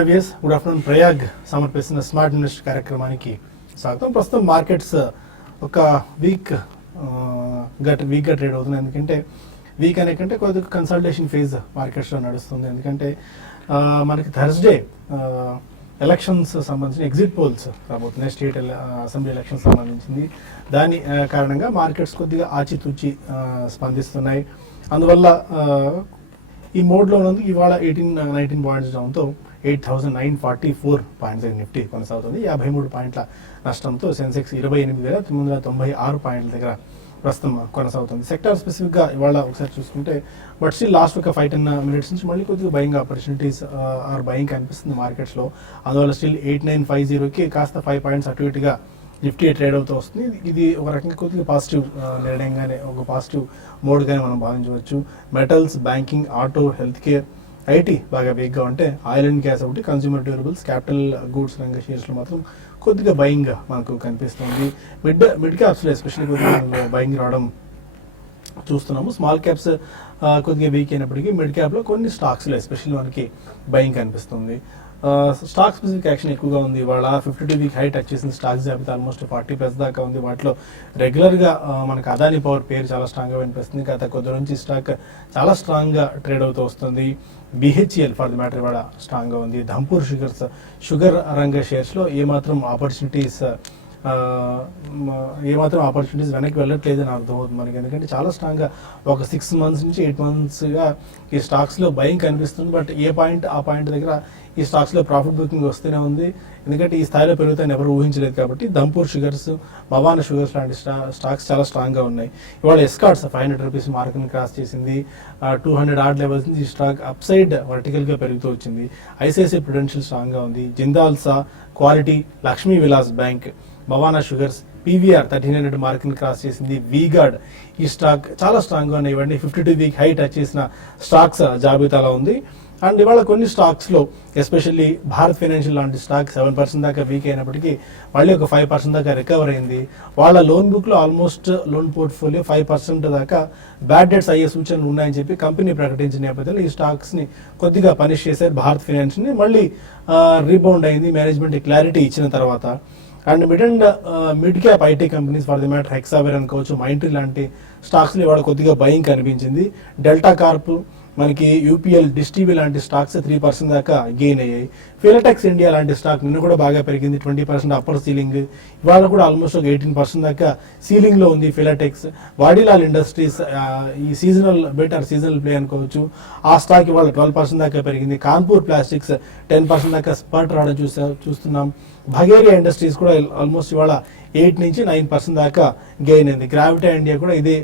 IVS good afternoon. Prayag సమర్పిస్తున్న smart invest కార్యక్రమానికి స్వాగతం. ప్రస్తుతం మార్కెట్స్ ఒక వీక్గా ట్రేడ్ అవుతుంది. ఎందుకంటే వీక్ అనే కంటే కొద్దిగా కన్సల్టేషన్ ఫేజ్ మార్కెట్స్లో నడుస్తుంది. ఎందుకంటే మనకి థర్స్డే ఎలక్షన్స్ సంబంధించిన ఎగ్జిట్ పోల్స్ రాబోతున్నాయి, స్టేట్ అసెంబ్లీ ఎలక్షన్స్ సంబంధించింది. దాని కారణంగా మార్కెట్స్ కొద్దిగా ఆచితూచి స్పందిస్తున్నాయి. అందువల్ల ఈ మోడ్లో ఉన్నందుకు ఇవాళ 18-19 పాయింట్స్ డౌన్తో 8,944 పాయింట్స్ నిఫ్టీ కొనసాగుతుంది. 53 పాయింట్ల నష్టంతో సెన్సెక్స్ 28,996 పాయింట్ల దగ్గర ప్రస్తుతం కొనసాగుతుంది. సెక్టార్ స్పెసిఫిక్గా ఇవాళ ఒకసారి చూసుకుంటే బట్ స్టిల్ లాస్ట్ ఒక 5-10 మినిట్స్ నుంచి మళ్ళీ కొద్దిగా బయింగ్ ఆపర్చునిటీస్ ఆర్ బయింగ్ కనిపిస్తుంది మార్కెట్స్లో. అందువల్ల స్టిల్ 8950కి కాస్త 5 పాయింట్స్ అటు ఇటుగా నిఫ్టీ ట్రేడ్ అవుతూ వస్తుంది. ఇది ఒక రకంగా కొద్దిగా పాజిటివ్ నిర్ణయంగానే, ఒక పాజిటివ్ మోడ్గానే మనం భావించవచ్చు. Metals, banking, auto, health care, IT బాగా వీక్గా ఉంటే ఆయిల్ అండ్ గ్యాస్ ఒకటి, కన్స్యూమర్ డ్యూరబుల్స్, క్యాపిటల్ గూడ్స్ రంగ షేర్స్లో మాత్రం కొద్దిగా బయింగ్ మనకు కనిపిస్తుంది. మిడ్ క్యాప్స్లో ఎస్పెషల్లీ కొద్దిగా బయింగ్ రావడం చూస్తున్నాము. స్మాల్ క్యాప్స్ కొద్దిగా వీక్ అయినప్పటికీ మిడ్ క్యాప్లో కొన్ని స్టాక్స్లో ఎస్పెషల్లీ మనకి బయింగ్ కనిపిస్తుంది. స్టాక్ స్పెసిఫిక్ యాక్షన్ ఎక్కువగా ఉంది. ఇవాళ 52 వీక్ హై టచ్ చేసిన స్టాక్స్ జాబితా ఆల్మోస్ట్ 40+ దాకా ఉంది. వాటిలో రెగ్యులర్గా మనకు అదాని పవర్ పేరు చాలా స్ట్రాంగ్గా వినిపిస్తుంది. గత కొద్ది నుంచి స్టాక్ చాలా స్ట్రాంగ్గా ట్రేడ్ అవుతూ వస్తుంది. బిహెచ్ఎల్ ఫర్ ది మ్యాటర్ ఇవాళ స్ట్రాంగ్గా ఉంది. ధంపూర్ షుగర్ రంగ షేర్స్లో ఏమాత్రం ఆపర్చునిటీస్ వెనక్కి వెళ్ళట్లేదని అర్థమవుతుంది మనకి. ఎందుకంటే చాలా స్ట్రాంగ్గా ఒక 6 months నుంచి 8 monthsగా ఈ స్టాక్స్లో బయింగ్ కనిపిస్తుంది. బట్ ఆ పాయింట్ దగ్గర ఈ స్టాక్స్లో ప్రాఫిట్ బుకింగ్ వస్తూనే ఉంది. ఎందుకంటే ఈ స్థాయిలో పెరుగుతాయని ఎవరు ఊహించలేదు కాబట్టి. ధంపూర్ షుగర్స్, మవానా షుగర్స్ లాంటి స్టాక్స్ చాలా స్ట్రాంగ్గా ఉన్నాయి. ఇవాళ ఎస్కార్ట్స్ 500 రూపీస్ మార్క్ని క్రాస్ చేసింది. 200 ఆడ్ లెవెల్స్ నుంచి ఈ స్టాక్ అప్ సైడ్ వర్టికల్గా పెరుగుతూ వచ్చింది. ఐసిఐసిఐ ప్రుడెన్షియల్ స్ట్రాంగ్గా ఉంది. Jindal Saw, quality, Lakshmi Vilas bank, Mawana sugars, PVR 1300 మార్క్ని క్రాస్ చేసింది. వీగార్డ్ ఈ స్టాక్ చాలా స్ట్రాంగ్గా ఉన్నాయి. ఇవన్నీ 52 వీక్ హై టచ్ చేసిన స్టాక్స్ జాబితాలో ఉంది. అండ్ ఇవాళ కొన్ని స్టాక్స్లో ఎస్పెషల్లీ భారత్ ఫైనాన్షియల్ లాంటి స్టాక్ 7% దాకా వీక్ అయినప్పటికీ మళ్ళీ ఒక 5% దాకా రికవర్ అయింది. వాళ్ళ లోన్ బుక్లో ఆల్మోస్ట్ లోన్ పోర్ట్ఫోలియో 5% దాకా బ్యాడ్ డెట్స్ అయ్యే సూచనలు ఉన్నాయని చెప్పి కంపెనీ ప్రకటించిన నేపథ్యంలో ఈ స్టాక్స్ని కొద్దిగా పనిష్ చేశారు. భారత్ ఫైనాన్షియల్ని మళ్ళీ రీబౌండ్ అయింది మేనేజ్మెంట్ క్లారిటీ ఇచ్చిన తర్వాత. And mid cap IT companies for the matter Hexaware అనుకోవచ్చు, మైంట్రీ లాంటి స్టాక్స్లో ఇవాళ కొద్దిగా బయింగ్ కనిపించింది. డెల్టా కార్ప్, మనకి యూపీఎల్, డిస్టివి లాంటి స్టాక్స్ 3% దాకా గెయిన్ అయ్యాయి. ఫిలటెక్స్ ఇండియా లాంటి స్టాక్ నిన్న కూడా బాగా పెరిగింది, 20% అప్పర్ సీలింగ్. ఇవాళ కూడా ఆల్మోస్ట్ ఒక 18% దాకా సీలింగ్లో ఉంది ఫిలటెక్స్. వాడిలాల్ ఇండస్ట్రీస్ ఈ సీజనల్ ప్లే అనుకోవచ్చు, ఆ స్టాక్ ఇవాళ 12% దాకా పెరిగింది. కాన్పూర్ ప్లాస్టిక్స్ 10% దాకా స్పర్ట్ రావడం చూస్తున్నాం. భగేరియా ఇండస్ట్రీస్ కూడా ఆల్మోస్ట్ ఇవాళ 8-9% దాకా గెయిన్ అయింది. గ్రావిటా ఇండియా కూడా ఇదే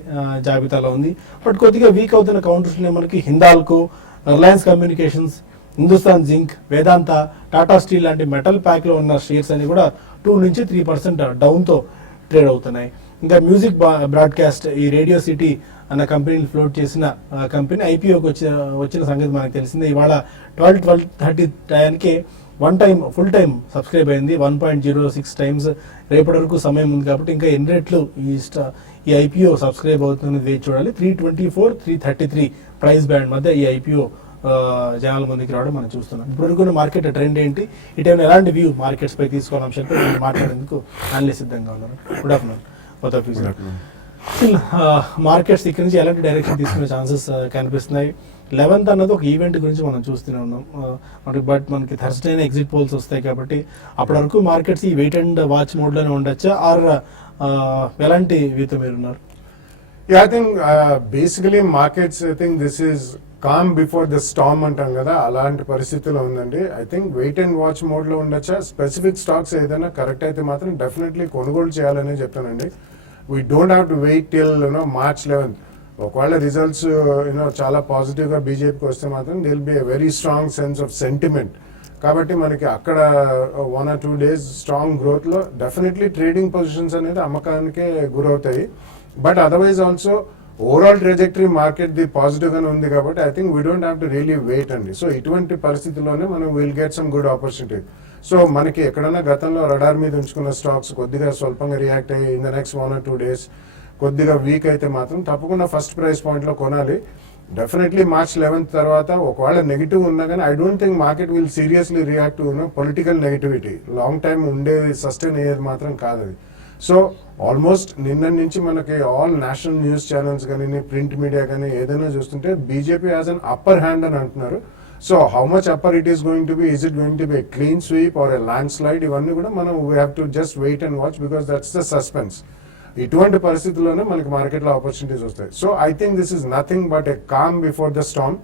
జాబితాలో ఉంది. బట్ కొద్దిగా వీక్ అవుతున్న కౌంటర్స్లో మనకి Hindalco, Reliance communications, Hindustan zinc, Vedanta, Tata steel లాంటి మెటల్ ప్యాక్లో ఉన్న షేర్స్ అన్ని కూడా 2-3% డౌన్తో ట్రేడ్ అవుతున్నాయి. ఇంకా మ్యూజిక్ బ్రాడ్కాస్ట్, ఈ రేడియో సిటీ అన్న కంపెనీని ఫ్లోట్ చేసిన కంపెనీ ఐపీఓకి వచ్చిన సంగతి మనకు తెలిసిందే. ఇవాళ 12:30 టైంకి ఫుల్ టైం సబ్స్క్రైబ్ అయింది. 1.06 times. రేపటి వరకు సమయం ఉంది కాబట్టి ఇంకా ఎన్ని రెట్లు ఈ ఐపీఓ సబ్స్క్రైబ్ అవుతుంది వేచి చూడాలి. 324-333 ప్రైస్ బ్యాండ్ మధ్య ఈ ఐపీఓ జనాల ముందుకు రావడం మనం చూస్తున్నాం. ఇప్పుడు మార్కెట్ ట్రెండ్ ఏంటి, ఈ టైంలో ఎలాంటి వ్యూ మార్కెట్స్ పై తీసుకోవాలని అంశాలపై మాట్లాడేందుకు అనలిస్ట్ సిద్ధంగా ఉన్నారు. Good afternoon. మార్కెట్స్ ఇక్కడ నుంచి ఎలాంటి డైరెక్షన్ తీసుకునే ఛాన్సెస్ కనిపిస్తున్నాయి? 11th అన్నది ఒక ఈవెంట్ గురించి మనం చూస్తూనే ఉన్నాం. బట్ మనకి థర్స్డేనే ఎగ్జిట్ పోల్స్ వస్తాయి కాబట్టి అప్పటి వరకు మార్కెట్స్ ఈ వెయిట్ అండ్ వాచ్ మోడ్లోనే ఉండొచ్చా, ఆర్ ఎలాంటి వ్యూతో మీరున్నారు? I think basically markets I think this is calm before the storm అంటాం కదా, అలాంటి పరిస్థితిలో ఉందండి. I think wait and watch మోడ్లో ఉండొచ్చా. స్పెసిఫిక్ స్టాక్స్ ఏదైనా కరెక్ట్ అయితే మాత్రం డెఫినెట్లీ కొనుగోలు చేయాలని చెప్తానండి. We don't have to wait till March 11th. ఒకవేళ రిజల్ట్స్ చాలా పాజిటివ్గా బీజేపీకి వస్తే మాత్రం there'll be a very strong sense of sentiment. కాబట్టి మనకి అక్కడ 1 or 2 days స్ట్రాంగ్ గ్రోత్లో డెఫినెట్లీ ట్రేడింగ్ పొజిషన్స్ అనేది అమ్మకానికే గురవుతాయి. But otherwise also overall trajectory market ది పాజిటివ్గానే ఉంది కాబట్టి I think we don't have to really wait అండి. సో ఇటువంటి పరిస్థితుల్లోనే మనం will get some good opportunity. So మనకి ఎక్కడైనా గతంలో రడార్ మీద ఉంచుకున్న స్టాక్స్ కొద్దిగా స్వల్పంగా రియాక్ట్ అయ్యి in the next 1 or 2 days కొద్దిగా వీక్ అయితే మాత్రం తప్పకుండా ఫస్ట్ ప్రైస్ పాయింట్లో కొనాలి. డెఫినెట్లీ మార్చ్ 11th తర్వాత ఒకవేళ నెగిటివ్ ఉన్నా కానీ I don't think market will seriously react to political negativity. Long time ఉండేది సస్టైన్ అయ్యేది మాత్రం కాదు అది. సో ఆల్మోస్ట్ నిన్న నుంచి మనకి ఆల్ నేషనల్ న్యూస్ ఛానల్స్ కానీ ప్రింట్ మీడియా కానీ ఏదైనా చూస్తుంటే BJP has an upper hand అని అంటున్నారు. So how much upper it is going to be, is it going to be clean sweep or a landslide, ఇవన్నీ కూడా మనం we have to just wait and watch because that's the suspense. ఇటువంటి పరిస్థితుల్లోనే మనకి మార్కెట్లో opportunities వస్తాయి. So I think this is nothing but a calm before the storm.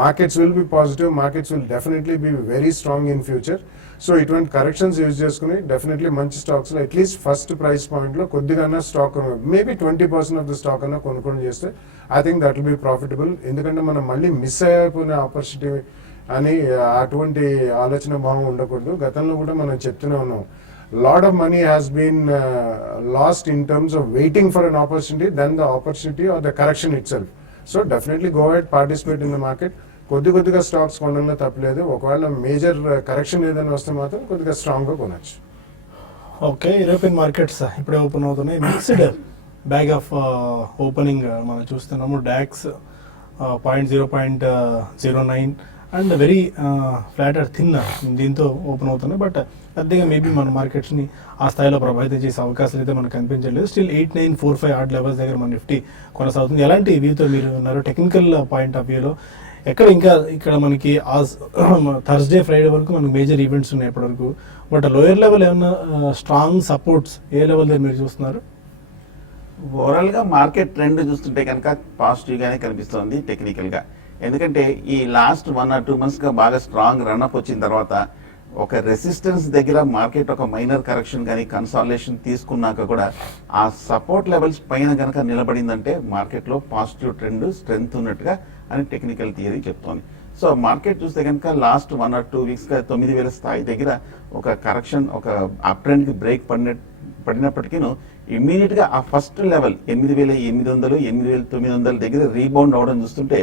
Markets will be positive, markets will definitely be very strong in future. So ఇటువంటి corrections use చేసుకుని definitely మంచి స్టాక్స్లో at least first price పాయింట్లో కొద్దిగా stock maybe 20% of the stock అన్నా కొనుక్కొని చేస్తే I think that will be profitable. ఎందుకంటే మనం మళ్ళీ మిస్ అయిపోయిన ఆపర్చునిటీ అని అటువంటి ఆలోచన భావం ఉండకూడదు. గతంలో కూడా మనం చెప్తూనే ఉన్నాం, lot of money has been lost in terms of waiting for an opportunity then the opportunity are the correction ఇట్ సెల్ఫ్. So definitely go head, participate in the market. కొద్దిగా స్టాక్స్ కొనడంలో తప్పలేదు. ఒకవేళ మేజర్ కరెక్షన్ ఏదైనా వస్తే మాత్రం కొద్దిగా స్ట్రాంగ్గా కొనొచ్చు. ఓకే, యూరోపియన్ మార్కెట్స్ ఇప్పుడే ఓపెన్ అవుతున్నాయి. మిక్స్డ్ బ్యాగ్ ఆఫ్ ఓపెనింగ్ మనం చూస్తున్నాము. DAX 0.09 and very flat and thin దీంతో ఓపెన్ అవుతున్నాయి. బట్ పెద్దగా మేబీ మన మార్కెట్స్ని ఆ స్థాయిలో ప్రభావితం చేసే అవకాశాలు అయితే మనకు కనిపించలేదు. స్టిల్ 8945 ఆర్డ్ లెవెల్స్ దగ్గర మన నిఫ్టీ కొనసాగుతుంది. ఎలాంటి వ్యూతో మీరు ఉన్నారు టెక్నికల్ పాయింట్ ఆఫ్ వ్యూలో? ఇక్కడ మనకి థర్స్డే ఫ్రైడే వరకు మనకి మేజర్ ఈవెంట్స్ ఉన్నాయి ఇప్పటివరకు. బట్ లోయర్ లెవెల్ ఏమన్నా స్ట్రాంగ్ సపోర్ట్స్ ఏ లెవెల్ దగ్గర మీరు చూస్తున్నారు? ఓవరాల్ గా మార్కెట్ ట్రెండ్ చూస్తుంటే కనుక పాజిటివ్ గానే కనిపిస్తోంది టెక్నికల్ గా. ఎందుకంటే ఈ లాస్ట్ 1 or 2 months గా బాగా స్ట్రాంగ్ రన్అప్ వచ్చిన తర్వాత ఒక రెసిస్టెన్స్ దగ్గర మార్కెట్ ఒక మైనర్ కరెక్షన్ కానీ కన్సాలిడేషన్ తీసుకున్నాక కూడా ఆ సపోర్ట్ లెవెల్స్ పైన కనుక నిలబడిందంటే మార్కెట్లో పాజిటివ్ ట్రెండ్ స్ట్రెంగ్త్ ఉన్నట్టుగా అని టెక్నికల్ థియరీ చెప్తోంది. సో మార్కెట్ చూస్తే కనుక లాస్ట్ 1 or 2 weeks గా 9,000 స్థాయి దగ్గర ఒక కరెక్షన్, ఒక అప్ ట్రెండ్ కి బ్రేక్ పడినప్పటికీ ఇమ్మీడియట్ గా ఆ ఫస్ట్ లెవెల్ 8,800 8,900 దగ్గర రీబౌండ్ అవడం చూస్తుంటే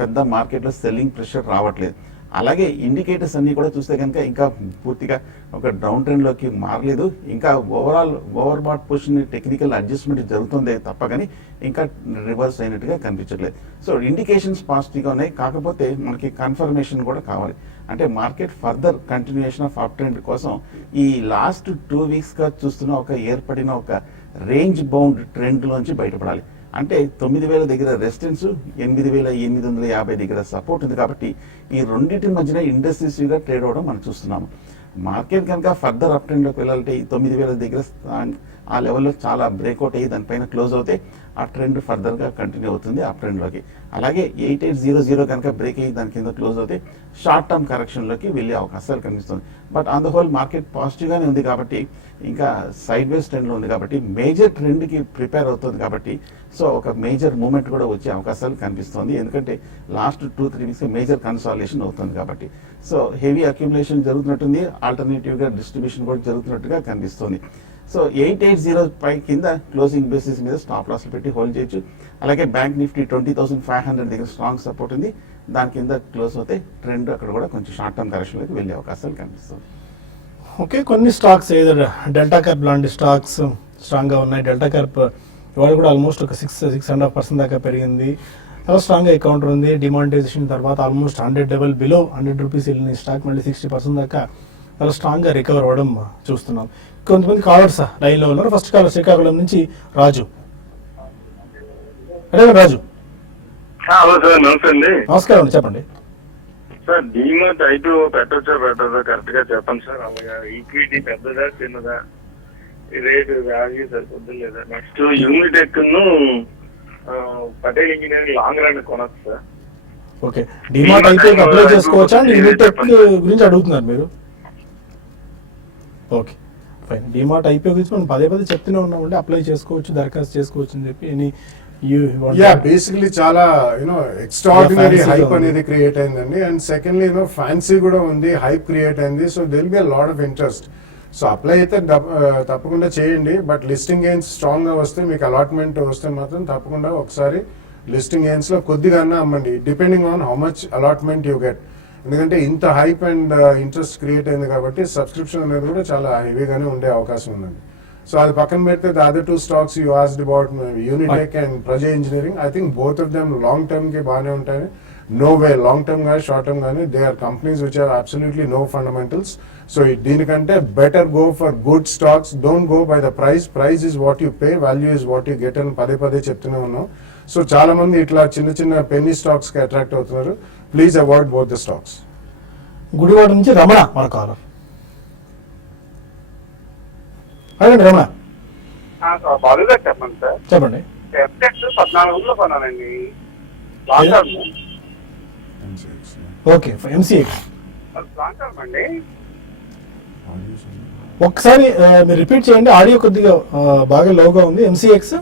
పెద్ద మార్కెట్లో సెల్లింగ్ ప్రెషర్ రావట్లేదు. అలాగే ఇండికేటర్స్ అన్ని కూడా చూస్తే కనుక ఇంకా పూర్తిగా ఒక డౌన్ ట్రెండ్ లోకి మారలేదు. ఇంకా over bat position technical adjustment జరుగుతుంది తప్ప కానీ ఇంకా రివర్స్ అయినట్టుగా కనిపించట్లేదు. సో ఇండికేషన్స్ పాజిటివ్గా ఉన్నాయి. కాకపోతే మనకి కన్ఫర్మేషన్ కూడా కావాలి. అంటే market further continuation of up trend కోసం ఈ లాస్ట్ 2 weeks గా చూస్తున్న ఒక ఏర్పడిన ఒక రేంజ్ బౌండ్ ట్రెండ్ లోంచి బయటపడాలి. అంటే 9,000 దగ్గర రెసిస్టెన్స్, 8,850 దగ్గర సపోర్ట్ ఉంది. కాబట్టి ఈ రెండింటి మధ్యన ఇండస్ట్రీస్గా ట్రేడ్ అవడం మనం చూస్తున్నాము. మార్కెట్ కనుక ఫర్దర్ అప్ ట్రెండ్ లోకి వెళ్ళాలంటే ఈ 9,000 దగ్గర ఆ లెవెల్లో చాలా బ్రేక్అవుట్ అయ్యి దానిపైన క్లోజ్ అవుతే ఆ ట్రెండ్ ఫర్దర్ గా కంటిన్యూ అవుతుంది అప్ ట్రెండ్ లోకి. అలాగే 8800 కనుక బ్రేక్ అయ్యి దాని కింద క్లోజ్ అవుతే షార్ట్ టర్మ్ కరెక్షన్ లోకి వెళ్ళే అవకాశాలు కనిపిస్తుంది. But on the whole market positive గానే ఉంది కాబట్టి, ఇంకా సైడ్ వేస్ ట్రెండ్ లో ఉంది కాబట్టి, మేజర్ ట్రెండ్ కి ప్రిపేర్ అవుతుంది కాబట్టి, సో ఒక మేజర్ మూవ్మెంట్ కూడా వచ్చే అవకాశాలు కనిపిస్తుంది. ఎందుకంటే లాస్ట్ 2-3 weeks మేజర్ కన్సాలిడేషన్ అవుతుంది కాబట్టి. సో హెవీ అక్యుములేషన్ జరుగుతున్నట్టుంది, ఆల్టర్నేటివ్ గా డిస్ట్రిబ్యూషన్ కూడా జరుగుతున్నట్టుగా కనిపిస్తుంది. సో 880 కింద క్లోజింగ్ బేసిస్ మీద స్టాప్ లాస్ పెట్టి హోల్డ్ చేయొచ్చు. అలాగే బ్యాంక్ నిఫ్టీ 20,500 దగ్గర స్ట్రాంగ్ సపోర్ట్ ఉంది. దాని కింద క్లోజ్ అవుతే ట్రెండ్ అక్కడ కూడా కొంచెం షార్ట్ టర్మ్ కరెక్షన్ లోకి వెళ్ళే అవకాశాలు కనిపిస్తుంది. ఓకే, కొన్ని స్టాక్స్ ఏదో డెల్టా కార్ప్ లాంటి స్టాక్స్ స్ట్రాంగ్ గా ఉన్నాయి. డెల్టా కార్ప్ ఇవాళ కూడా ఆల్మోస్ట్ ఒక 6.5% దాకా పెరిగింది. చాలా స్ట్రాంగ్ గా కౌంటర్ ఉంది. డిమానిటైజేషన్ తర్వాత ఆల్మోస్ట్ 100 లెవెల్ బిలో 100 రూపీస్ వెళ్ళిన స్టాక్ మళ్ళీ 60% దాకా చాలా స్ట్రాంగ్ గా రికవర్ అవ్వడం చూస్తున్నాం. కొంతమంది కాలర్స్ లైన్ లో ఉన్నారు. ఫస్ట్ కాలర్ శ్రీకాకుళం నుంచి రాజు. అదే రాజు, హలో సార్, నమస్తే అండి. నమస్కారం అండి, చెప్పండి సార్. డీమార్ట్ ఐపీఓ పెట్టచ్చా కరెక్ట్ గా చెప్పండి సార్. అలాగే ఈక్విటీ పెద్దదా చిన్నదా, రేటు వాల్యూ సరిపోద్దు లేదా? నెక్స్ట్ యూనిటెక్ ను పటేల్ ఇంజనీరింగ్ లాంగ్ రన్ కొనొచ్చు సార్. ఓకే, డిమార్ట్ అయితే అప్లై చేసుకోవచ్చా అండి? యూనిటెక్ గురించి అడుగుతున్నారు మీరు. Okay fine. డిమార్ట్ ఐపీఓ గురించి మనం పదే చెప్తూనే ఉన్నామండి. అప్లై చేసుకోవచ్చు, దరఖాస్తు చేసుకోవచ్చు అని చెప్పి. బేసికలీ చాలా ఎక్స్ట్రాడినరీ fancy హైప్ ఉంది. అనేది క్రియేట్ అయిందండి. అండ్ సెకండ్లీ ఫ్యాన్సీ కూడా ఉంది, హైప్ క్రియేట్ అయింది. So they'll be a lot of interest. So apply అయితే తప్పకుండా చేయండి. బట్ లిస్టింగ్ గెయిన్స్ స్ట్రాంగ్ గా వస్తే, మీకు అలాట్మెంట్ వస్తే మాత్రం తప్పకుండా ఒకసారి లిస్టింగ్ గెయిన్స్ లో కొద్దిగా అమ్మండి, depending on how much allotment you get. ఎందుకంటే ఇంత హైప్ అండ్ ఇంట్రెస్ట్ క్రియేట్ అయింది కాబట్టి సబ్స్క్రిప్షన్ అనేది కూడా చాలా హెవీగానే ఉండే అవకాశం ఉందండి. సో అది పక్కన పెడితే the other two stocks you asked about Unitech and Praja engineering, I think both of them long term కి బాగానే ఉంటాయి. నో వే లాంగ్ టర్మ్ కానీ షార్ట్ టర్మ్ కానీ they are companies which are absolutely no fundamentals. So దీనికంటే better go for good stocks, don't go by the price. Price is what you pay, value is what you get అని పదే పదే చెప్తూనే ఉన్నాం. So చాలా మంది ఇట్లా చిన్న చిన్న పెన్నీ స్టాక్స్ కి అట్రాక్ట్ అవుతున్నారు. Please avoid both the stocks. Gudivada నుంచి రమణ మన కాలర్. అడగండి రమణ. బాలుగా చెప్పండి సార్. చెప్పండి. ఎఫ్టెక్స్ 14 కొన్నానండి. Long term. Okay, MCX. Long term అండి. ఒకసారి మీరు రిపీట్ చేయండి, ఆడియో కొద్దిగా బాగా లోగా ఉంది. ఎంసీఎక్స్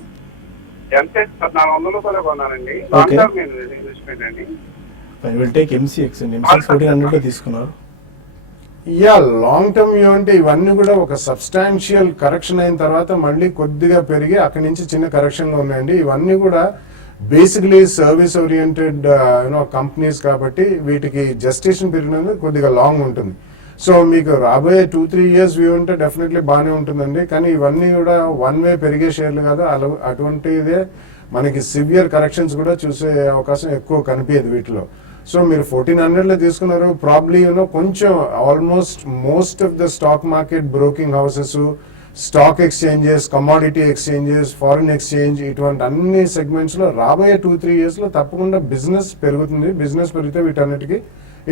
ఎంటెక్స్ 1400 కొన్నానండి. లాంగ్ టర్మ్ ఇన్వెస్ట్మెంట్ అండి. విల్ టేక్ ఎంసీఎక్స్ అండి. ఎంసీఎక్స్ 1400 తీసుకున్నారు. యా, లాంగ్ టర్మ్ వ్యూ అంటే ఇవన్నీ కూడా ఒక సబ్స్టాన్షియల్ కరెక్షన్ అయిన తర్వాత మళ్ళీ కొద్దిగా పెరిగి అక్కడి నుంచి చిన్న కరెక్షన్ లో ఉన్నాయండి. ఇవన్నీ కూడా బేసిక్లీ సర్వీస్ ఓరియంటెడ్ కంపెనీస్ కాబట్టి వీటికి జస్టిషన్ పీరియడ్ అనేది కొద్దిగా లాంగ్ ఉంటుంది. సో మీకు రాబోయే 2-3 years వ్యూ ఉంటే డెఫినెట్లీ బాగానే ఉంటుందండి. కానీ ఇవన్నీ కూడా వన్ వే పెరిగే షేర్లు కాదు. అటువంటిదే మనకి సివియర్ కరెక్షన్స్ కూడా చూసే అవకాశం ఎక్కువ కనిపించదు వీటిలో. సో మీరు 1400లో తీసుకున్నారు, ప్రాబ్లీ కొంచెం almost most of the stock market broking houses, stock exchanges, commodity exchanges, foreign exchange, ఇటువంటి అన్ని సెగ్మెంట్స్ లో రాబోయే 2-3 years లో తప్పకుండా బిజినెస్ పెరుగుతుంది. బిజినెస్ పెరిగితే వీటన్నిటికీ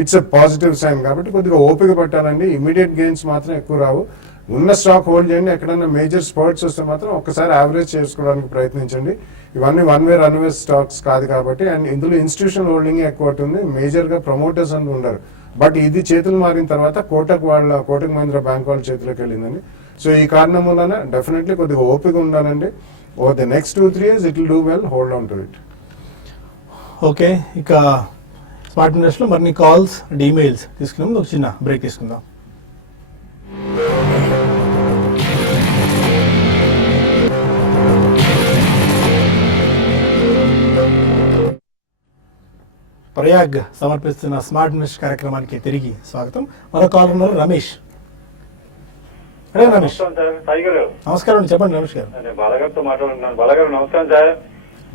ఇట్స్ ఎ పాజిటివ్ సైన్. కాబట్టి కొద్దిగా ఓపిక పట్టాలండి. ఇమీడియట్ గెయిన్స్ మాత్రం ఎక్కువ రావు. ఉన్న స్టాక్ హోల్డ్ చేయండి. ఎక్కడైనా మేజర్ స్పర్ట్స్ వస్తే మాత్రం ఒక్కసారి యావరేజ్ చేసుకోవడానికి ప్రయత్నించండి. ఇవన్నీ వన్ వే రన్వే స్టాక్స్ కాదు కాబట్టి, అండ్ ఇందులో ఇన్స్టిట్యూషనల్ హోల్డింగ్ ఎక్కువ ఉంటుంది. మేజర్ గా ప్రమోటర్స్ అని ఉండరు. బట్ ఇది చేతులు మారిన తర్వాత కోటక్ మహీంద్రా బ్యాంక్ వాళ్ళ చేతిలోకి వెళ్ళిందండి. సో ఈ కారణం వలన డెఫినెట్లీ కొద్దిగా ఓపిక ఉండాలండి. Over the next 2-3 years it will do well, hold on to it. Okay, ఇక స్మార్ట్ ఇన్వెస్ట్ లో మరిన్ని కాల్స్ అండ్ ఈమెయిల్స్ తీసుకున్నాం. ఒక చిన్న బ్రేక్ తీసుకుందాం. ప్రయాగ్ సమర్పిస్తున్న స్మార్ట్ ఇన్వెస్ట్ కార్యక్రమానికి తిరిగి స్వాగతం. మరో కాల్ ఉన్నారు రమేష్. అదే రమేష్, నమస్కారం అండి. చెప్పండి రమేష్ గారు. నేను బాలగారితో మాట్లాడుతున్నాను. బాలగారు నమస్కారం సార్.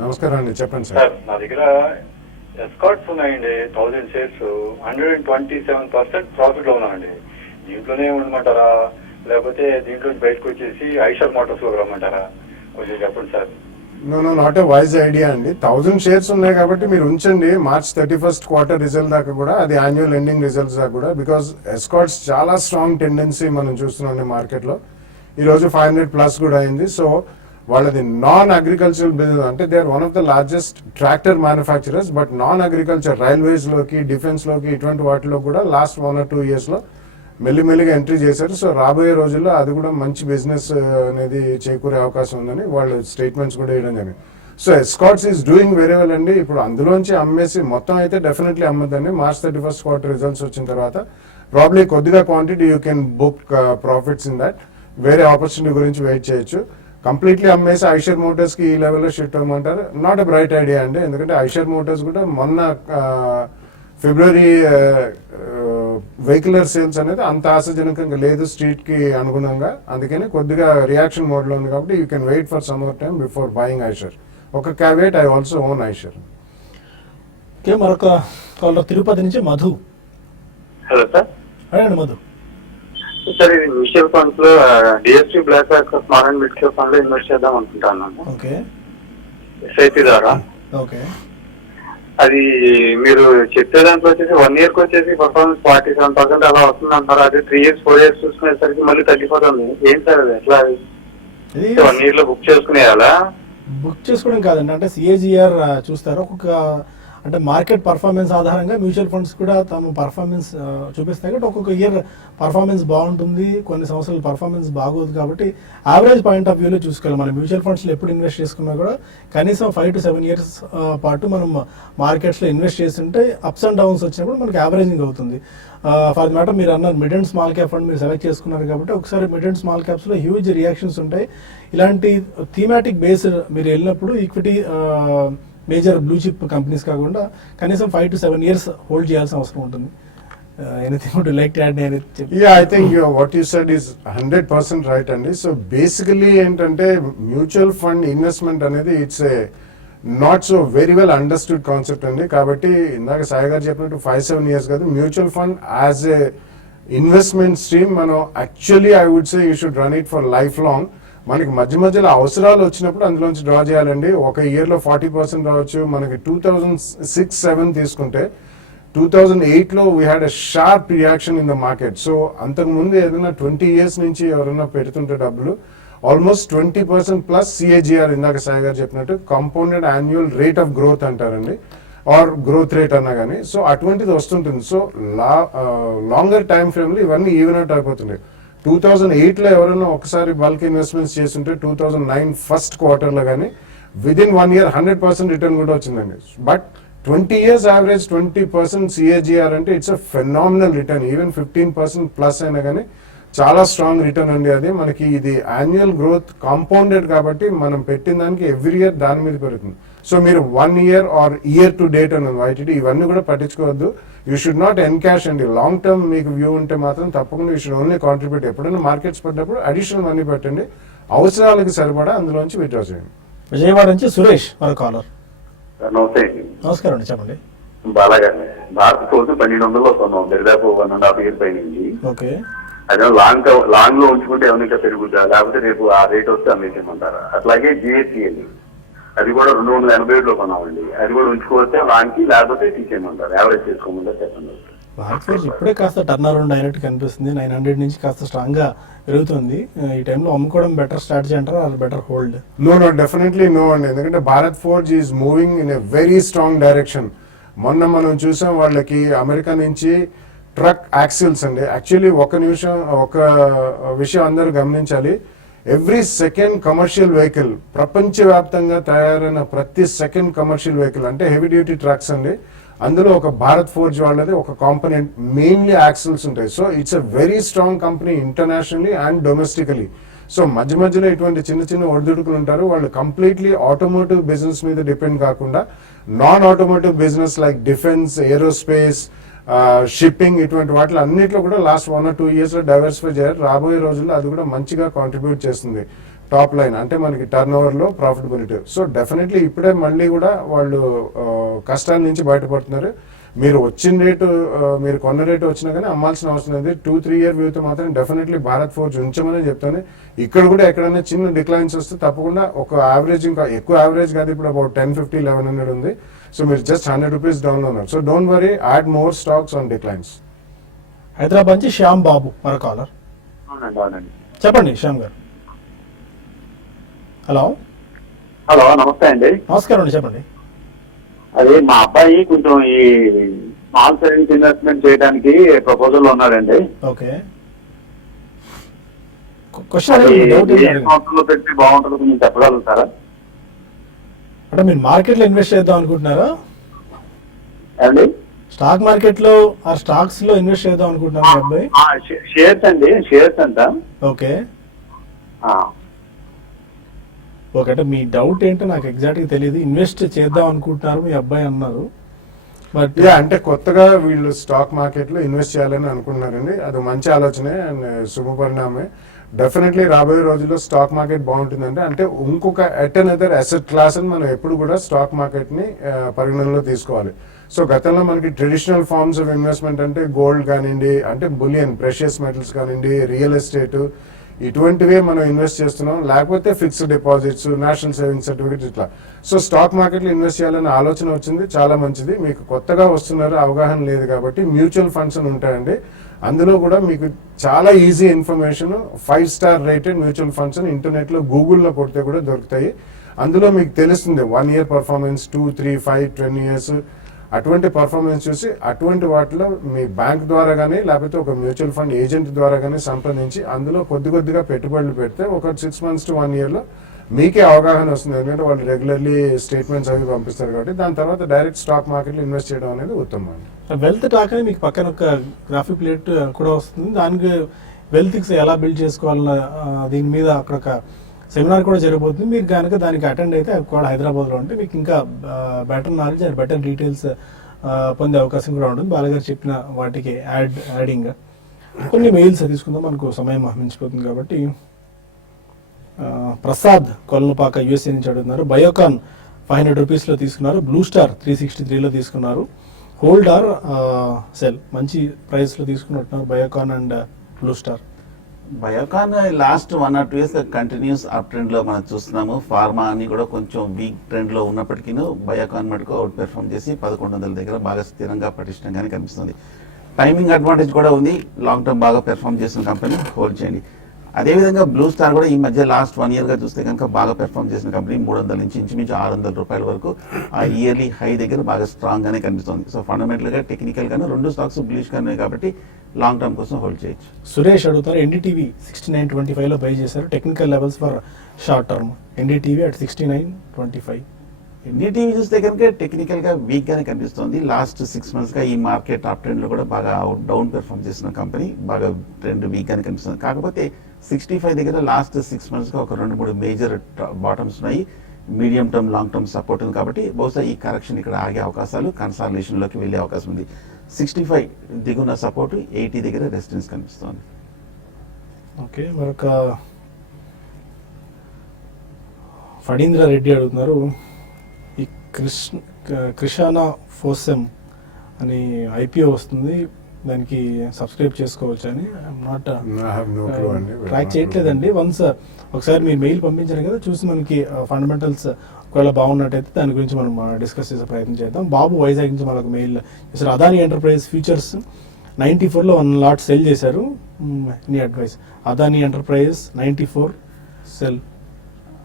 నమస్కారం అండి, చెప్పండి సార్. సార్ నా దగ్గర ఎస్కార్ట్స్ ఉన్నాయండి, 1000 shares, 127% ప్రాఫిట్ లో ఉన్నానండి. దీంట్లోనే ఉండమంటారా, లేకపోతే దీంట్లో బయటకు వచ్చేసి ఐషర్ మోటార్స్ లో రమ్మంటారా? కొంచెం చెప్పండి sir. No not a wise idea అండి. 1000 shares ఉన్నాయి కాబట్టి మీరు ఉంచండి. March 31st క్వార్టర్ రిజల్ట్ దాకా కూడా, అది యాన్యువల్ ఎండింగ్ రిజల్ట్స్ దాకా కూడా. బికాస్ ఎస్కార్ట్స్ చాలా స్ట్రాంగ్ టెండెన్సీ మనం చూస్తున్నాం మార్కెట్ లో. ఈ రోజు 500+ కూడా అయింది. సో వాళ్ళది నాన్ అగ్రికల్చరల్ బిజినెస్ అంటే they are one of the largest tractor manufacturers. But non agriculture railways లోకి, డిఫెన్స్ లోకి, ఇటువంటి వాటిలో కూడా లాస్ట్ 1 or 2 years లో మెల్లిమెల్లిగా ఎంట్రీ చేశారు. సో రాబోయే రోజుల్లో అది కూడా మంచి బిజినెస్ అనేది చేకూరే అవకాశం ఉందని వాళ్ళు స్టేట్మెంట్స్ కూడా వేయడం జరిగింది. So escorts is doing very well అండి. ఇప్పుడు అందులోంచి అమ్మేసి మొత్తం అయితే డెఫినెట్లీ అమ్మద్దండి. March 31st క్వార్టర్ రిజల్ట్స్ వచ్చిన తర్వాత ప్రాబ్లీ కొద్దిగా quantity you can book profits in that. వేరే ఆపర్చునిటీ గురించి వెయిట్ చేయొచ్చు. కంప్లీట్లీ అమ్మేసి ఐషర్ మోటార్స్ కి ఈ లెవెల్లో షిఫ్ట్ అవ్వమంటారు, నాట్ ఎ బ్రైట్ ఐడియా అండి. ఎందుకంటే ఐషర్ మోటార్స్ కూడా మొన్న ఫిబ్రవరి వెహికులర్ సేల్స్ అనేది అంత ఆశాజనకంగా లేదు స్ట్రీట్ కి అనుగుణంగా. అందుకని కొద్దిగా రియాక్షన్ మోడ్ లో ఉంది. కాబట్టి you can wait for some more time before buying Eicher. ఒక caveat, I also own Eicher. Okay, మరొక కాలర్ తిరుపతి నుంచి మధు. Hello sir. అడగండి మధు. సార్ ఇది మ్యూచువల్ ఫండ్స్ లో DSP BlackRock small and mid cap fund లో ఇన్వెస్ట్ చేద్దాం అనుకుంటున్నాను. ఓకే, ఎస్ఐపి ద్వారా. ఓకే, అది మీరు చెప్పే దాంట్లో వచ్చేసి 1 year కి వచ్చేసి పర్ఫార్మెన్స్ 47% అలా వస్తుంది అంటారు. అది 3 years 4 years చూసుకునేసరికి మళ్ళీ తగ్గిపోతుంది. ఏం సార్ అది ఎట్లా? ఇది 1 year లో బుక్ చేసుకునేయాలా? బుక్ చేసుకోవడం కాదండి. అంటే సిఏజిఆర్ చూస్తారు. ఒక్కొక్క అంటే మార్కెట్ పర్ఫార్మెన్స్ ఆధారంగా మ్యూచువల్ ఫండ్స్ కూడా తమ పర్ఫార్మెన్స్ చూపిస్తాయి. కాబట్టి ఒక్కొక్క ఇయర్ పర్ఫార్మెన్స్ బాగుంటుంది, కొన్ని సంవత్సరాలు పర్ఫార్మెన్స్ బాగోదు. కాబట్టి యావరేజ్ పాయింట్ ఆఫ్ వ్యూలో చూసుకోవాలి. మనం మ్యూచువల్ ఫండ్స్లో ఎప్పుడు ఇన్వెస్ట్ చేసుకున్నా కూడా కనీసం 5 to 7 years పాటు మనం మార్కెట్స్లో ఇన్వెస్ట్ చేస్తుంటే అప్స్ అండ్ డౌన్స్ వచ్చినప్పుడు మనకి యావరేజింగ్ అవుతుంది. ఫర్ ది మ్యాటర్ మీరు అన్నారు mid and small cap fund మీరు సెలెక్ట్ చేసుకున్నారు కాబట్టి ఒకసారి మిడ్ అండ్ స్మాల్ క్యాప్స్లో హ్యూజ్ రియాక్షన్స్ ఉంటాయి. ఇలాంటి థీమాటిక్ బేస్ మీరు వెళ్ళినప్పుడు equity major blue chip companies కాకుండా కనీసం 5 to 7 years హోల్డ్ చేయాల్సిన అవసరం ఉంటుంది. Anything would like to add? Yeah, I think what you said is 100% right అండి. సో బేసికలీ ఏంటంటే మ్యూచువల్ ఫండ్ ఇన్వెస్ట్మెంట్ అనేది it's a not so very well understood concept అండి. కాబట్టి ఇందాక సాయి గారు చెప్పినట్టు 5-7 years కాదు, mutual fund as a investment stream మనం actually I would say you should run it for life long. మనకి మధ్య మధ్యలో అవసరాలు వచ్చినప్పుడు అందులోంచి డ్రా చేయాలండి. ఒక ఇయర్లో 40% రావచ్చు. మనకి 2006-07 తీసుకుంటే 2008లో we had a sharp reaction in the market. So అంతకుముందు ఏదైనా 20 years నుంచి ఎవరైనా పెడుతుంటే డబ్బులు ఆల్మోస్ట్ 20% ప్లస్ సిఏజిఆర్, ఇందాక సాయి గారు చెప్పినట్టు compounded annual rate of growth అంటారండి, ఆర్ గ్రోత్ రేట్ అన్నా కానీ. సో అటువంటిది వస్తుంటుంది. సో లాంగర్ టైం ఫ్రేమ్లో ఇవన్నీ ఈవెన్ అవుట్ అయిపోతున్నాయి. 2008లో ఎవరైనా ఒకసారి బల్క్ ఇన్వెస్ట్మెంట్స్ చేస్తుంటే 2009 ఫస్ట్ క్వార్టర్లో కానీ విదిన్ 1 year 100% రిటర్న్ కూడా వచ్చిందండి. బట్ 20 years యావరేజ్ 20% సిఏజిఆర్ అంటే it's a phenomenal return. Even 15% plus అయినా కానీ చాలా స్ట్రాంగ్ రిటర్న్ అండి. అది మనకి ఇది యాన్యువల్ గ్రోత్ కాంపౌండెడ్ కాబట్టి మనం పెట్టిన దానికి ఎవ్రీ ఇయర్ దాని మీద పెరుగుతుంది. సో మీరు 1 year or year to date అని వైటీడీ ఇవన్నీ కూడా పట్టించుకోవద్దు. యూ షుడ్ నాట్ ఎన్కాష్ అండి. లాంగ్ టర్మ్ మీకు వ్యూ ఉంటే మాత్రం తప్పకుండా యూ షుడ్ ఓన్లీ కాంట్రిబ్యూట్. ఎప్పుడైనా మార్కెట్స్ పడ్డప్పుడు అడిషనల్ మనీ పెట్టండి, అవసరాలకు సరిపడా అందులోంచి విత్డ్రా చేయండి. విజయవాడ నుంచి సురేష్ మన కాలర్. నమస్తే. నమస్కారం అండి, చెప్పండి. బాలాగా భారత్ ఫోర్స్ 1200 కొన్నాం, దాదాపు 1.5 years పై నుంచి. ఓకే, అదే లాంగ్ లో ఉంచుకుంటే ఏమైనా పెరుగుతా, లేకపోతే రేపు ఆ రేట్ వస్తే అమ్మేసేయమంటారా? అట్లాగే జిఎస్సిఎల్ అది కూడా 287లో కొన్నామండి, అది కూడా ఉంచుకోవచ్చా లాంగ్ కి, లేకపోతే తీసేయమంటారు? యావరేజ్ చేసుకోమంటారు చెప్పండి. భారత్ ఫోర్స్ ఇప్పుడే కాస్త టర్న్ అరౌండ్ అయినట్టు కనిపిస్తుంది. 900 నుంచి కాస్త స్ట్రాంగ్ గా పెరుగుతుంది. ఈ టైంలో అమ్ముకోవడం బెటర్ స్ట్రాటజీ అంటారా, better hold? No definitely no అండి. ఎందుకంటే Bharat Forge is moving in a very strong direction. మొన్న మనం చూసాం వాళ్ళకి అమెరికా నుంచి ట్రక్ యాక్సిల్స్ అండి. యాక్చువల్లీ ఒక విషయం అందరూ గమనించాలి. ఎవ్రీ సెకండ్ కమర్షియల్ వెహికల్, ప్రపంచవ్యాప్తంగా తయారైన ప్రతి సెకండ్ కమర్షియల్ వెహికల్ అంటే హెవీ డ్యూటీ ట్రక్స్ అండి, అందులో ఒక భారత్ ఫోర్జ్ వాళ్ళది ఒక కాంపోనెంట్ మెయిన్లీ యాక్సిల్స్ ఉంటాయి. So it's a very strong company internationally and domestically. So మధ్యలో ఇటువంటి చిన్న ఒడిదుడుకులు ఉంటారు. వాళ్ళు కంప్లీట్లీ ఆటోమోటివ్ బిజినెస్ మీద డిపెండ్ కాకుండా non automotive business like defence, aerospace, shipping ఇటువంటి వాటిలో అన్నింటిలో కూడా లాస్ట్ 1 or 2 years లో డైవర్సిఫై చేయాలి. రాబోయే రోజుల్లో అది కూడా మంచిగా కాంట్రిబ్యూట్ చేస్తుంది టాప్ లైన్, అంటే మనకి టర్న్ ఓవర్ లో ప్రాఫిటబిలిటీ. సో డెఫినెట్లీ ఇప్పుడే మళ్ళీ కూడా వాళ్ళు కష్టాల నుంచి బయటపడుతున్నారు. మీరు వచ్చిన రేటు, మీరు కొన్న రేటు వచ్చినా కానీ అమ్మాల్సిన అవసరం లేదు. 2-3 year వ్యూతో మాత్రం డెఫినెట్లీ భారత్ ఫోర్జ్ ఉంచమని చెప్తాను. ఇక్కడ కూడా ఎక్కడైనా చిన్న డిక్లైన్స్ వస్తే తప్పకుండా ఒక యావరేజ్, ఇంకా ఎక్కువ యావరేజ్ కాదు, ఇప్పుడు అబౌట్ 1050-1100 ఉంది. సో మీరు జస్ట్ 100 rupees డౌన్ ఉన్నారు. So don't worry, add more stocks on declines. Hyderabad నుంచి శ్యామ్ బాబు మన కాలర్. అవునండి. చెప్పండి శ్యామ్ గారు. హలో నమస్తే అండి. నమస్కారం అండి, చెప్పండి. అదే మా అబ్బాయి కొంచెం ఈ స్మాల్ సేవింగ్స్ ఇన్వెస్ట్మెంట్ చేయడానికి ప్రపోజల్ ఉన్నాడండి. ఓకే, క్వశ్చన్ అది ఏ సంవత్సరంలో పెట్టి బాగుంటుందో కొంచెం చెప్పగలుగుతారా? అంటే మీరు మార్కెట్ లో ఇన్వెస్ట్ చేద్దాం అనుకుంటున్నారా అండి? స్టాక్ మార్కెట్ లో ఆ స్టాక్స్ లో ఇన్వెస్ట్ చేద్దాం అనుకుంటున్నారా మీ అబ్బాయి? షేర్స్ అండి, షేర్స్ అంట. ఓకే ఓకే, అంటే మీ డౌట్ ఏంటో నాకు ఎగ్జాక్ట్ గా తెలియదు. ఇన్వెస్ట్ చేద్దాం అనుకుంటున్నారు మీ అబ్బాయి అన్నారు, బట్ అంటే కొత్తగా వీళ్ళు స్టాక్ మార్కెట్ లో ఇన్వెస్ట్ చేయాలని అనుకుంటున్నారండి. అది మంచి ఆలోచనే అండ్ శుభపరిణామే. డెఫినెట్లీ రాబోయే రోజుల్లో స్టాక్ మార్కెట్ బాగుంటుందంటే, అంటే ఇంకొక ఎట్ అనదర్ అసెట్ క్లాస్ అని మనం ఎప్పుడు కూడా స్టాక్ మార్కెట్ ని పరిగణనలో తీసుకోవాలి. సో గతంలో మనకి ట్రెడిషనల్ ఫార్మ్స్ ఆఫ్ ఇన్వెస్ట్మెంట్ అంటే గోల్డ్ కానివ్వండి, అంటే బులియన్ ప్రెషియస్ మెటల్స్ కానివ్వండి, రియల్ ఎస్టేట్, ఇటువంటివే మనం ఇన్వెస్ట్ చేస్తున్నాం. లేకపోతే fixed deposits, national savings certificate, ఇట్లా. సో స్టాక్ మార్కెట్లో ఇన్వెస్ట్ చేయాలనే ఆలోచన వచ్చింది, చాలా మంచిది. మీకు కొత్తగా వస్తున్నారు, అవగాహన లేదు కాబట్టి మ్యూచువల్ ఫండ్స్ అని ఉంటాయండి. అందులో కూడా మీకు చాలా easy information, 5-star rated mutual funds అని ఇంటర్నెట్లో గూగుల్లో కొడితే కూడా దొరుకుతాయి. అందులో మీకు తెలుస్తుంది 1 year పర్ఫార్మెన్స్, 2, 3, 5, 10 years అటువంటి పర్ఫార్మెన్స్ చూసి అటువంటి వాటిలో మీ బ్యాంక్ ద్వారా కానీ లేకపోతే ఒక మ్యూచువల్ ఫండ్ ఏజెంట్ ద్వారా కానీ సంప్రదించి అందులో కొద్దిగా పెట్టుబడులు పెడితే ఒక 6 months to 1 year లో మీకే అవగాహన వస్తుంది. ఎందుకంటే వాళ్ళు రెగ్యులర్లీ స్టేట్మెంట్స్ అవి పంపిస్తారు కాబట్టి దాని తర్వాత డైరెక్ట్ స్టాక్ మార్కెట్లో ఇన్వెస్ట్ చేయడం అనేది ఉత్తమం. వెల్త్ టాక్ అని మీకు పక్కన ఒక గ్రాఫిక్ ప్లేట్ కూడా వస్తుంది. దానికి వెల్త్ ఎలా బిల్డ్ చేసుకోవాలన్న దీని మీద అక్కడ ఒక సెమినార్ కూడా జరగబోతుంది. మీరు కనుక దానికి అటెండ్ అయితే కూడా హైదరాబాద్లో ఉంటే మీకు ఇంకా better knowledge and better details పొందే అవకాశం కూడా ఉంటుంది. బాలగారు చెప్పిన వాటికి యాడింగ్ కొన్ని మెయిల్స్ తీసుకుందాం, మనకు సమయం మించిపోతుంది కాబట్టి. ప్రసాద్ కొల్లపాక యూఎస్ఏ నుంచి అడుగుతున్నారు. బయోకాన్ 500 రూపీస్లో తీసుకున్నారు. బ్లూ స్టార్ 363లో తీసుకున్నారు. హోల్డ్ ఆర్ సెల్, మంచి ప్రైస్లో తీసుకున్నట్టున్నారు Biocon and Blue Star. Biocon last 1 or 2 years continuous up trend లో మనం చూస్తున్నాము. ఫార్మా అని కూడా కొంచెం వీక్ ట్రెండ్ లో ఉన్నప్పటికీ బయోకాన్ మటుకు అవుట్ పెర్ఫార్మ్ చేసి 1100 దగ్గర బాగా స్థిరంగా పటిష్టంగానే కనిపిస్తుంది. టైమింగ్ అడ్వాంటేజ్ కూడా ఉంది. లాంగ్ టర్మ్ బాగా పెర్ఫార్మ్ చేసిన కంపెనీ హోల్డ్ చేయండి. అదేవిధంగా బ్లూ స్టార్ కూడా ఈ మధ్య లాస్ట్ 1 year గా చూస్తే కనుక బాగా పెర్ఫార్మ్ చేసిన కంపెనీ 300 నుంచి ఇంచుమించు 600 రూపాయల వరకు ఆ ఇయర్లీ హై దగ్గర బాగా స్ట్రాంగ్ గానే కనిపిస్తుంది. సో ఫండమెంటల్ గా టెక్నికల్ గానే రెండు స్టాక్స్ బ్లూష్ గానే కాబట్టి లాంగ్ టర్మ్ కోసం హోల్డ్ చేయొచ్చు. సురేష్ అడుగుతారు. ఎన్డీటీవీ 69.25లో బై చేశారు. Technical levels for short term. NDTV at 69.25. NDTV చూస్తే కనుక టెక్నికల్ గా వీక్ గానే కనిపిస్తుంది. లాస్ట్ 6 months గా ఈ మార్కెట్ అప్ ట్రెండ్ లో కూడా బాగా డౌన్ పెర్ఫార్మ్ చేసిన కంపెనీ బాగా ట్రెండ్ వీక్ గానే కనిపిస్తుంది. కాకపోతే 65 దగ్గర లాస్ట్ 6 months గా ఒక 2-3 మేజర్ బాటమ్స్ ఉన్నాయి. Medium term long term support ఉంది కాబట్టి బహుశా ఈ కరెక్షన్ ఇక్కడ ఆగే అవకాశాలు, కన్సాలిడేషన్ లోకి వెళ్లే అవకాశం ఉంది. 65 దిగున్న సపోర్ట్, 80 దగ్గర రెసిస్టెన్స్ కనిపిస్తుంది. ఓకే, మరొక ఫణీంద్ర రెడ్డి అడుగుతున్నారు. ఈ క్రిషానా ఫోసెమ్ అని ఐపీఓ వస్తుంది, దానికి సబ్స్క్రైబ్ చేసుకోవచ్చు అని. నాట్ ట్రాక్ చేయట్లేదండి. వన్స్ ఒకసారి మీరు మెయిల్ పంపించారు కదా, చూసి మనకి ఫండమెంటల్స్ ఒకవేళ బాగున్నట్టయితే దాని గురించి మనం డిస్కస్ చేసే ప్రయత్నం చేద్దాం. బాబు వైజాగ్ నుంచి మనకు మెయిల్ చేశారు. అదాని ఎంటర్ప్రైజ్ ఫ్యూచర్స్ 94లో 1 lot సెల్ చేశారు. నీ advice. Adani enterprise 94 sell.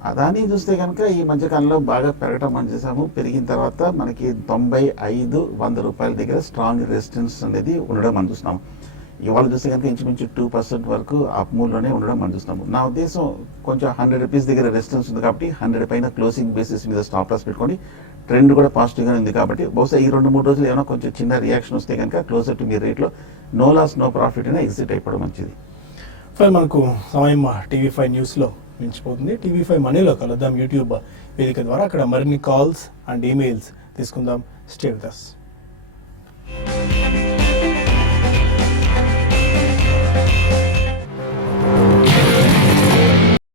Adani చూస్తే కనుక ఈ మధ్యకాలంలో బాగా పెరగటం మనం చేసాము. పెరిగిన తర్వాత మనకి 95-100 రూపాయల దగ్గర స్ట్రాంగ్ రెసిస్టెన్స్ అనేది ఉండడం మనం చూస్తున్నాము. ఇవాళ చూస్తే కనుక ఇంచుమించు 2% వరకు అప్ మూవ్లోనే ఉండడం మనం చూస్తున్నాము. నా ఉద్దేశం కొంచెం 100 రూపీస్ దగ్గర రెసిస్టెన్స్ ఉంది కాబట్టి 100 పైన క్లోజింగ్ బేసిస్ మీద స్టాప్ లాస్ పెట్టుకొని, ట్రెండ్ కూడా పాజిటివ్గా ఉంది కాబట్టి బహుశా ఈ 2-3 రోజులు ఏమైనా కొంచెం చిన్న రియాక్షన్ వస్తే కనుక క్లోజర్ టు మీ రేట్లో నో లాస్ నో ప్రాఫిట్ అయినా ఎగ్జిట్ అయిపోవడం మంచిది. మనకు సమయం TV5 న్యూస్లో మించిపోతుంది. TV5 మనీలో కలుద్దాం యూట్యూబ్ వేదిక ద్వారా. అక్కడ మరిన్ని కాల్స్ అండ్ ఈమెయిల్స్ తీసుకుందాం. Stay with us.